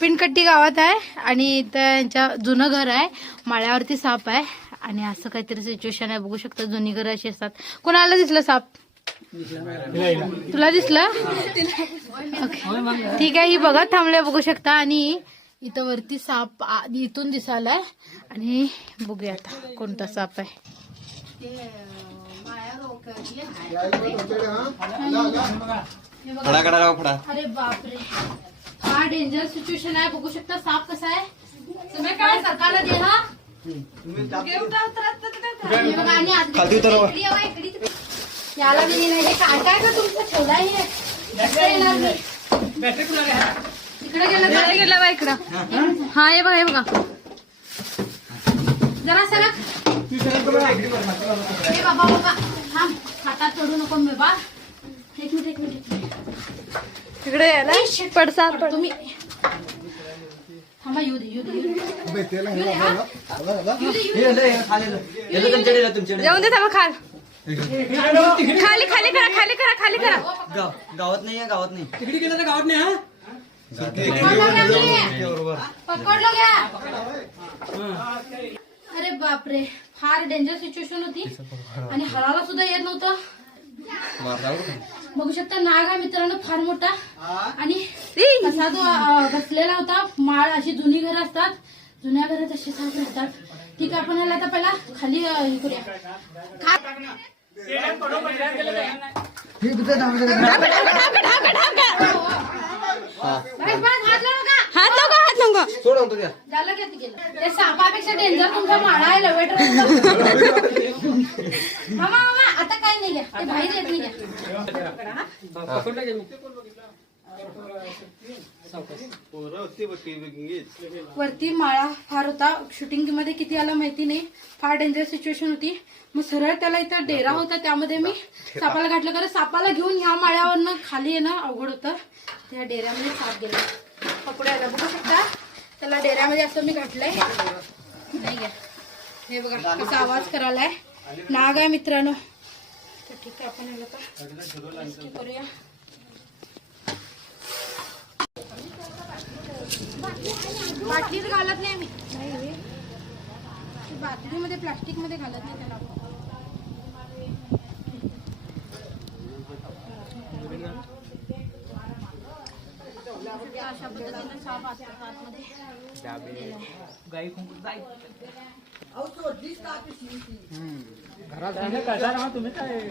पिनकट्टी गावात आहे आणि त्यांच्या जुनं घर आहे, माळ्यावरती साप आहे आणि असं काहीतरी सिच्युएशन आहे. बघू शकता जुनी घर अशी असतात. कोणाला दिसलं साप? तुला दिसलं? ओके ठीक आहे. ही बघा थांबले बघू शकता आणि इथं वरती साप इथून दिसायलाय आणि बघूया आता कोणता साप आहे. अरे बापरे, हा डेंजर सिच्युएशन आहे. बघू शकता साप कसा आहे. तुम्ही काय सरकारला दे हा याला नाही काय काय का तुमचं ठेवला इकडे गेला बा इकडं. हा हे बघा हे बघा जरा सरक हे बाबा बाबा थांब हातात चढू नको मी बा. एक मिनिट तिकडे यायला पडसा तुम्ही थांबा. येऊ दे जाऊन दे थांबा. खाली खाली करा खाली करा. गावात नाही गावात नाही तिकडे गेलं तर गावात नाही. हा पकडलो घ्या. अरे बापरे, फार डेंजर सिच्युएशन होती आणि हराला सुद्धा येत नव्हतं. बघू शकता नाग आहे मित्रांनो फार मोठा आणि कसा तो बसलेला होता. माळ अशी जुनी घरं असतात, जुन्या घरात अशी साप असतात. ठीक आहे आपण याला आता पहिला खाली हे करूया. सापापेक्षा डेंजर तुमचा माळा आहे. लवेटर मामा आता काय नाही घ्या, ते बाहेर येत नाही घ्या. वरती माळा फार होता. शूटिंग मध्ये किती आला माहिती नाही. फार डेंजर सिच्युएशन होती. मग सरळ त्याला इथं डेरा होता, त्यामध्ये मी सापाला घातलं. कारण सापाला घेऊन ह्या माळ्यावरनं खाली येणं अवघड होतं. त्या डेऱ्यामध्ये साप गेला पकडायला. बघू शकता त्याला डेऱ्यामध्ये असं मी घातलंय. नाही घ्या हे बघा कसा आवाज करायलाय. नाग आहे मित्रांनो. तर ठीक आहे आपण याला करूया. बाटलीत घालत नाही आम्ही, बाटलीमध्ये प्लास्टिक मध्ये घालत नाही त्याला. अशा पद्धतीने साप आतमध्ये घरात तुम्ही काय